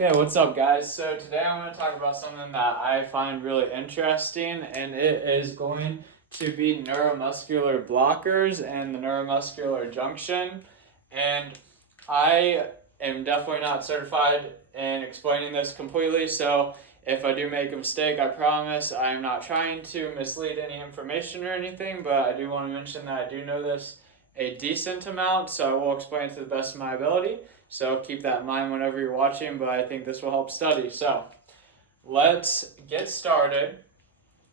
Okay, what's up guys? So today I'm going to talk about something that I find really interesting, and it is going to be neuromuscular blockers and the neuromuscular junction. And I am definitely not certified in explaining this completely, so if I do make a mistake, I promise I am not trying to mislead any information or anything, but I do want to mention that I do know this a decent amount, so I will explain it to the best of my ability. So keep that in mind whenever you're watching, but I think this will help study. So let's get started.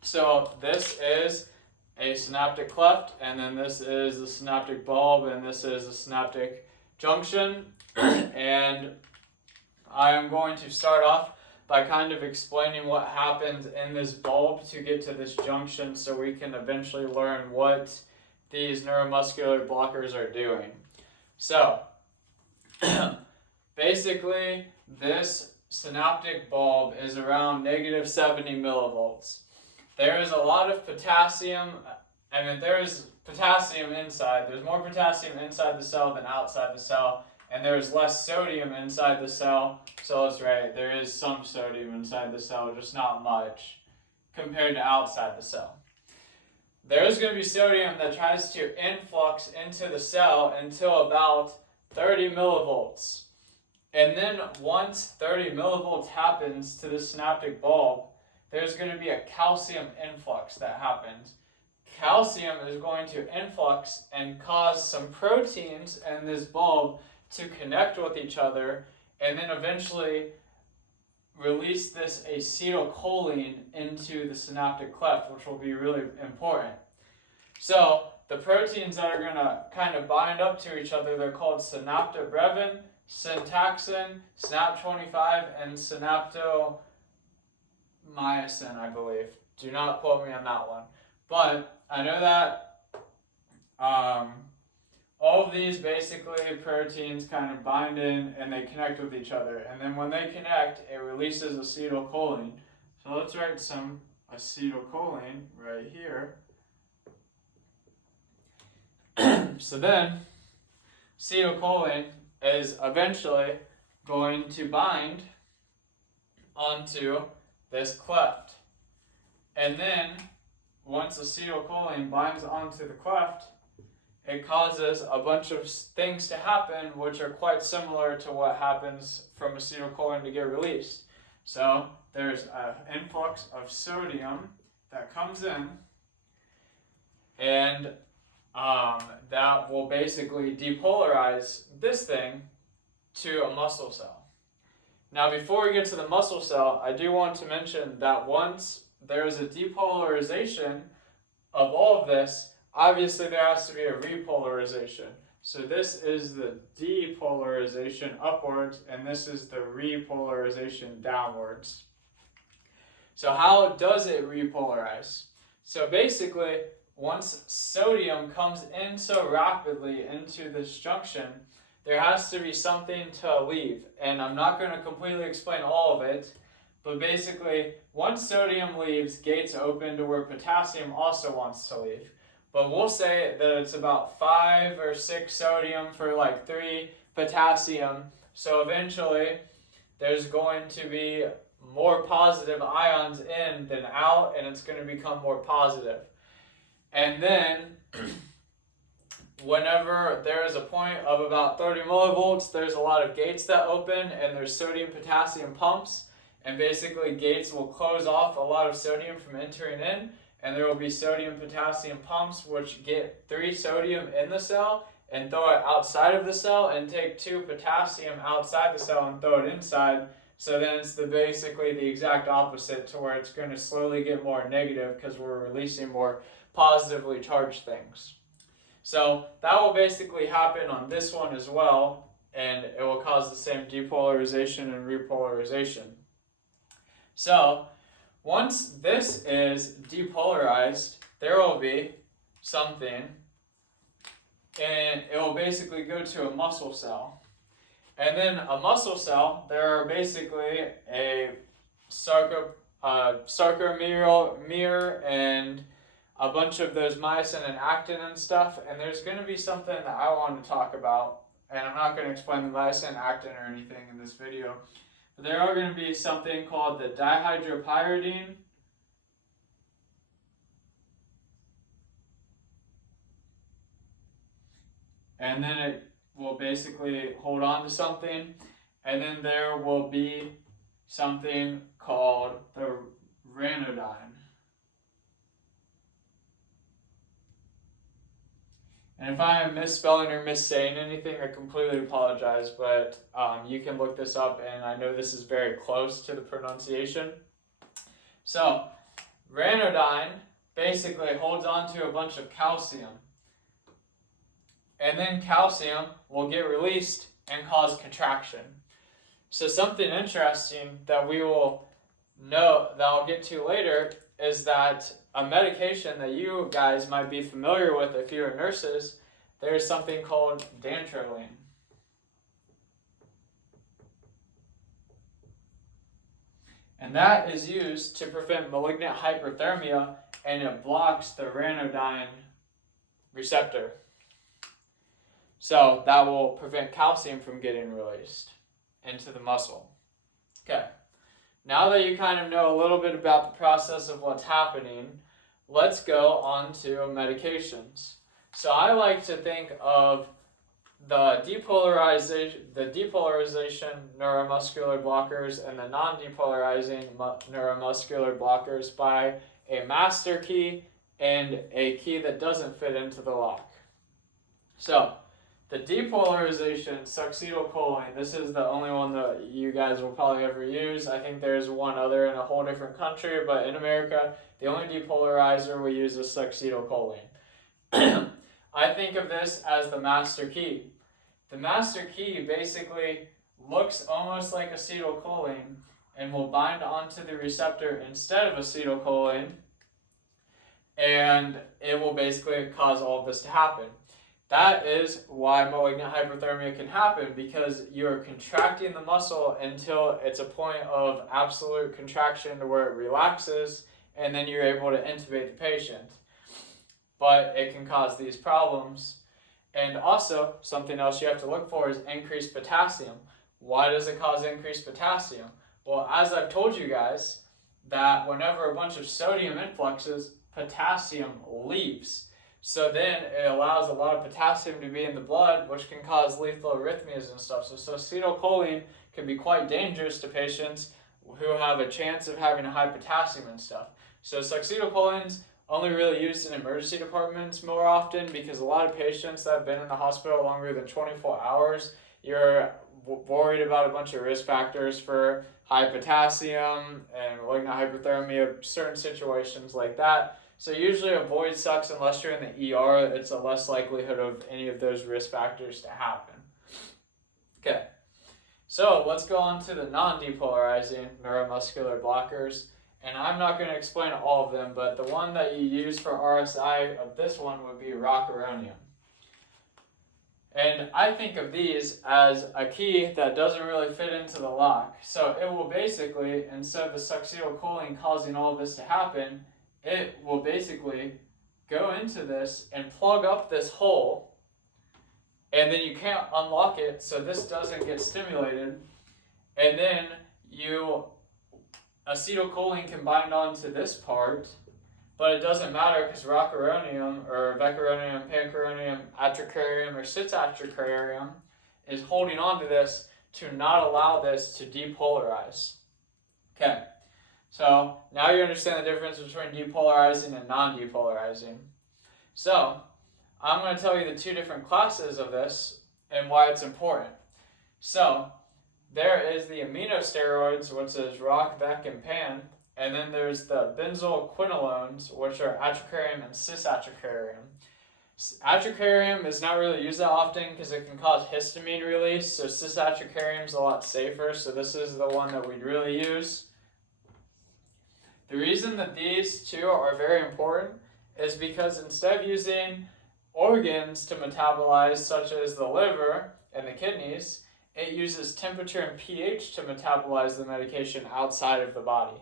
So this is a synaptic cleft, and then this is the synaptic bulb, and this is the synaptic junction. And I am going to start off by kind of explaining what happens in this bulb to get to this junction so we can eventually learn what these neuromuscular blockers are doing. So basically, this synaptic bulb is around negative 70 millivolts. There is a lot of potassium. There's potassium inside. There's more potassium inside the cell than outside the cell, and there's less sodium inside the cell. So let's write it. There is some sodium inside the cell, just not much compared to outside the cell. There is going to be sodium that tries to influx into the cell until about 30 millivolts. And then once 30 millivolts happens to the synaptic bulb, there's going to be a calcium influx that happens. Calcium is going to influx and cause some proteins in this bulb to connect with each other and then eventually release this acetylcholine into the synaptic cleft, which will be really important. So the proteins that are going to kind of bind up to each other, they're called synaptobrevin, syntaxin, SNAP25, and synaptomyosin, I believe. Do not quote me on that one. But I know that all of these basically proteins kind of bind in and they connect with each other. And then when they connect, it releases acetylcholine. So let's write some acetylcholine right here. So then, acetylcholine is eventually going to bind onto this cleft. And then, once acetylcholine binds onto the cleft, it causes a bunch of things to happen which are quite similar to what happens from acetylcholine to get released. So there's an influx of sodium that comes in, and that will basically depolarize this thing to a muscle cell. Now, before we get to the muscle cell, I do want to mention that once there is a depolarization of all of this, obviously there has to be a repolarization. So this is the depolarization upwards, and this is the repolarization downwards. So how does it repolarize? So basically, once sodium comes in so rapidly into this junction, there has to be something to leave. And I'm not going to completely explain all of it, but basically, once sodium leaves, gates open to where potassium also wants to leave. But we'll say that it's about 5 or 6 sodium for like 3 potassium. So eventually, there's going to be more positive ions in than out, and it's going to become more positive. And then, whenever there is a point of about 30 millivolts, there's a lot of gates that open, and there's sodium-potassium pumps, and basically gates will close off a lot of sodium from entering in, and there will be sodium-potassium pumps which get 3 sodium in the cell and throw it outside of the cell, and take 2 potassium outside the cell and throw it inside. So then it's basically the exact opposite, to where it's going to slowly get more negative because we're releasing more positively charged things. So that will basically happen on this one as well, and it will cause the same depolarization and repolarization. So once this is depolarized, there will be something, and it will basically go to a muscle cell. And then a muscle cell, there are basically a sarcomere and a bunch of those myosin and actin and stuff, and there's going to be something that I want to talk about, and I'm not going to explain the myosin, actin, or anything in this video, there are going to be something called the dihydropyridine. And then it will basically hold on to something. And then there will be something called the ranitidine. And if I am misspelling or missaying anything, I completely apologize, but you can look this up, and I know this is very close to the pronunciation. So, ranitidine basically holds on to a bunch of calcium. And then calcium will get released and cause contraction. So something interesting that we will know, that I'll get to later, is that a medication that you guys might be familiar with if you're nurses, there's something called dantrolene. And that is used to prevent malignant hyperthermia, and it blocks the ranitidine receptor. So that will prevent calcium from getting released into the muscle. Okay, now that you kind of know a little bit about the process of what's happening, let's go on to medications. So I like to think of the depolarization neuromuscular blockers and the non-depolarizing neuromuscular blockers by a master key and a key that doesn't fit into the lock. So the depolarization succinylcholine, this is the only one that you guys will probably ever use. I think there's one other in a whole different country, but in America, the only depolarizer we use is succinylcholine. I think of this as the master key. The master key basically looks almost like acetylcholine and will bind onto the receptor instead of acetylcholine, and it will basically cause all of this to happen. That is why malignant hyperthermia can happen, because you're contracting the muscle until it's a point of absolute contraction to where it relaxes, and then you're able to intubate the patient. But it can cause these problems. And also, something else you have to look for is increased potassium. Why does it cause increased potassium? Well, as I've told you guys, that whenever a bunch of sodium influxes, potassium leaves. So then it allows a lot of potassium to be in the blood, which can cause lethal arrhythmias and stuff. So acetylcholine can be quite dangerous to patients who have a chance of having a high potassium and stuff. So succinylcholine's only really used in emergency departments more often, because a lot of patients that have been in the hospital longer than 24 hours, you're worried about a bunch of risk factors for high potassium and malignant hyperthermia, certain situations like that. So usually avoid sucks unless you're in the ER. It's a less likelihood of any of those risk factors to happen. Okay, so let's go on to the non-depolarizing neuromuscular blockers. And I'm not going to explain all of them, but the one that you use for RSI of this one would be rocuronium. And I think of these as a key that doesn't really fit into the lock. So it will basically, instead of the succinylcholine causing all of this to happen, it will basically go into this and plug up this hole, and then you can't unlock it, so this doesn't get stimulated, and then acetylcholine can bind onto this part, but it doesn't matter because rocuronium or vecuronium, pancuronium, atracarium, or cisatracarium is holding on to this to not allow this to depolarize. Okay, so now you understand the difference between depolarizing and non-depolarizing. So I'm going to tell you the two different classes of this and why it's important. So there is the aminosteroids, which is roc, vec, and pan, and then there's the benzylquinolones, which are atracarium and cisatracarium. Atracarium is not really used that often because it can cause histamine release, so cisatracarium is a lot safer, so this is the one that we'd really use. The reason that these two are very important is because instead of using organs to metabolize, such as the liver and the kidneys, it uses temperature and pH to metabolize the medication outside of the body.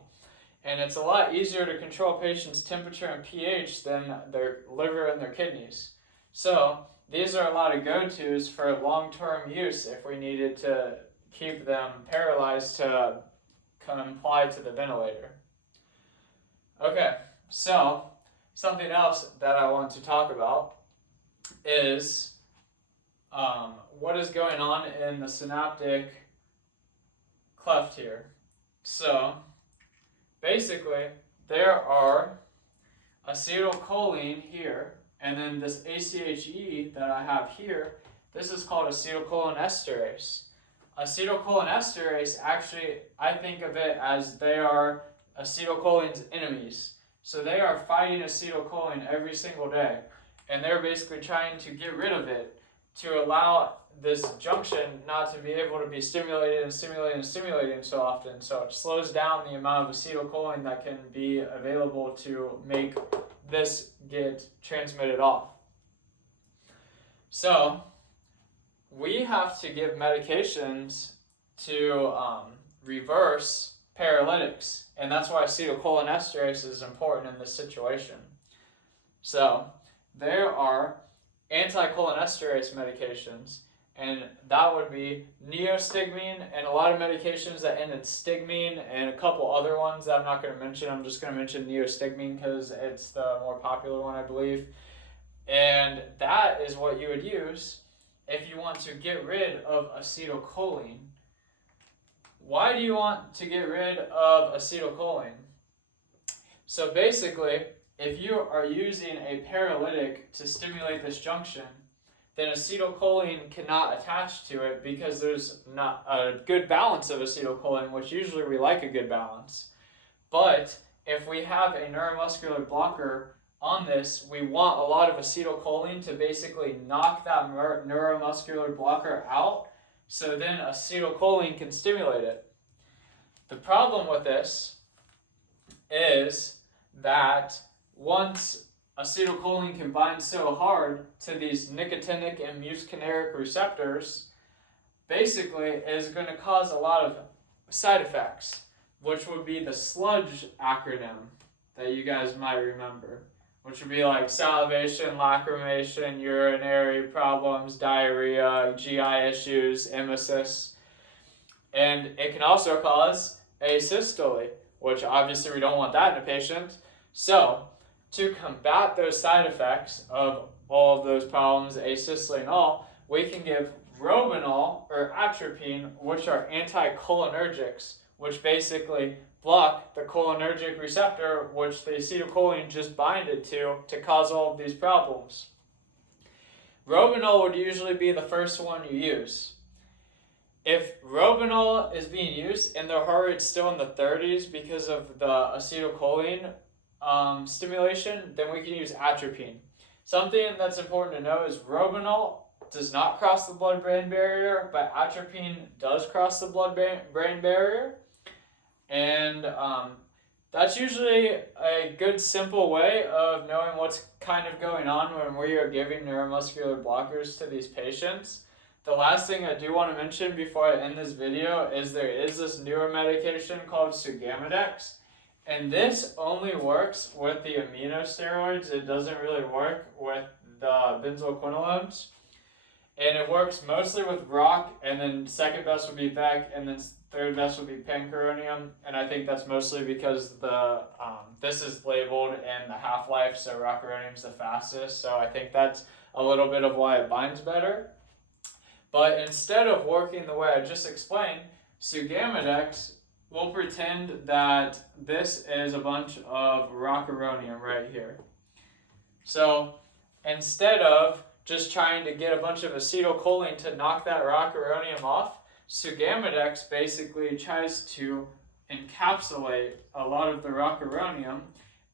And it's a lot easier to control a patient's temperature and pH than their liver and their kidneys. So these are a lot of go-tos for long-term use if we needed to keep them paralyzed to comply to the ventilator. Okay, so something else that I want to talk about is what is going on in the synaptic cleft here. So basically, there are acetylcholine here, and then this ACHE that I have here, this is called acetylcholinesterase. Acetylcholinesterase, actually, I think of it as they are acetylcholine's enemies. So they are fighting acetylcholine every single day, and they're basically trying to get rid of it to allow this junction not to be able to be stimulated so often. So it slows down the amount of acetylcholine that can be available to make this get transmitted off. So we have to give medications to reverse paralytics, and that's why acetylcholinesterase is important in this situation. So there are anticholinesterase medications, and that would be neostigmine and a lot of medications that end in stigmine and a couple other ones that I'm not going to mention. I'm just going to mention neostigmine because it's the more popular one, I believe. And that is what you would use if you want to get rid of acetylcholine. Why do you want to get rid of acetylcholine? So basically, if you are using a paralytic to stimulate this junction, then acetylcholine cannot attach to it because there's not a good balance of acetylcholine, which usually we like a good balance. But if we have a neuromuscular blocker on this, we want a lot of acetylcholine to basically knock that neuromuscular blocker out, so then acetylcholine can stimulate it. The problem with this is that once acetylcholine can bind so hard to these nicotinic and muscarinic receptors, basically is going to cause a lot of side effects, which would be the SLUDGE acronym that you guys might remember, which would be like salivation, lacrimation, urinary problems, diarrhea, GI issues, emesis. And it can also cause asystole, which obviously we don't want that in a patient. So to combat those side effects of all of those problems, asystole and all, we can give Robinol or atropine, which are anticholinergics, which basically block the cholinergic receptor, which the acetylcholine just binded to cause all of these problems. Robinol would usually be the first one you use. If Robinol is being used and the heart rate's still in the 30s because of the acetylcholine stimulation, then we can use atropine. Something that's important to know is Robinol does not cross the blood-brain barrier, but atropine does cross the blood-brain barrier. And that's usually a good, simple way of knowing what's kind of going on when we are giving neuromuscular blockers to these patients. The last thing I do want to mention before I end this video is there is this newer medication called Sugamidex. And this only works with the aminosteroids. It doesn't really work with the benzoyl-quinolones. And it works mostly with ROC, and then second best would be Beck, and then third best would be pancuronium. And I think that's mostly because this is labeled in the half-life, so rocuronium's the fastest. So I think that's a little bit of why it binds better. But instead of working the way I just explained, Sugamidex, we'll pretend that this is a bunch of rocuronium right here. So instead of just trying to get a bunch of acetylcholine to knock that rocuronium off, Sugamidex basically tries to encapsulate a lot of the rocuronium,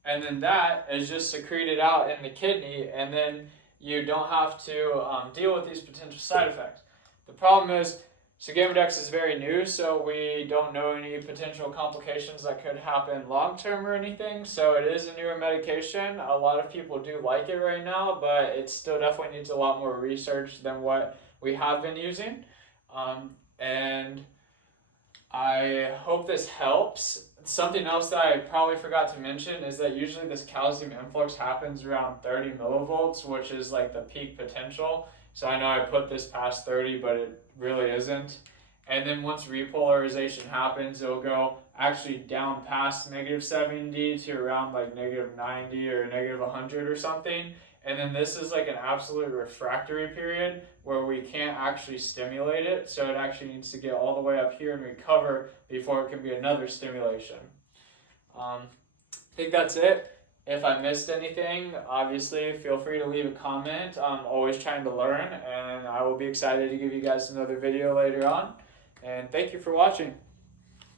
and then that is just secreted out in the kidney, and then you don't have to deal with these potential side effects. The problem is Sugamidex is very new, so we don't know any potential complications that could happen long-term or anything, so it is a newer medication. A lot of people do like it right now, but it still definitely needs a lot more research than what we have been using. And I hope this helps. Something else that I probably forgot to mention is that usually this calcium influx happens around 30 millivolts, which is like the peak potential. So I know I put this past 30, but it really isn't. And then once repolarization happens, it'll go actually down past negative 70 to around like negative 90 or negative 100 or something. And then this is like an absolute refractory period where we can't actually stimulate it. So it actually needs to get all the way up here and recover before it can be another stimulation. I think that's it. If I missed anything, obviously feel free to leave a comment. I'm always trying to learn, and I will be excited to give you guys another video later on. And thank you for watching.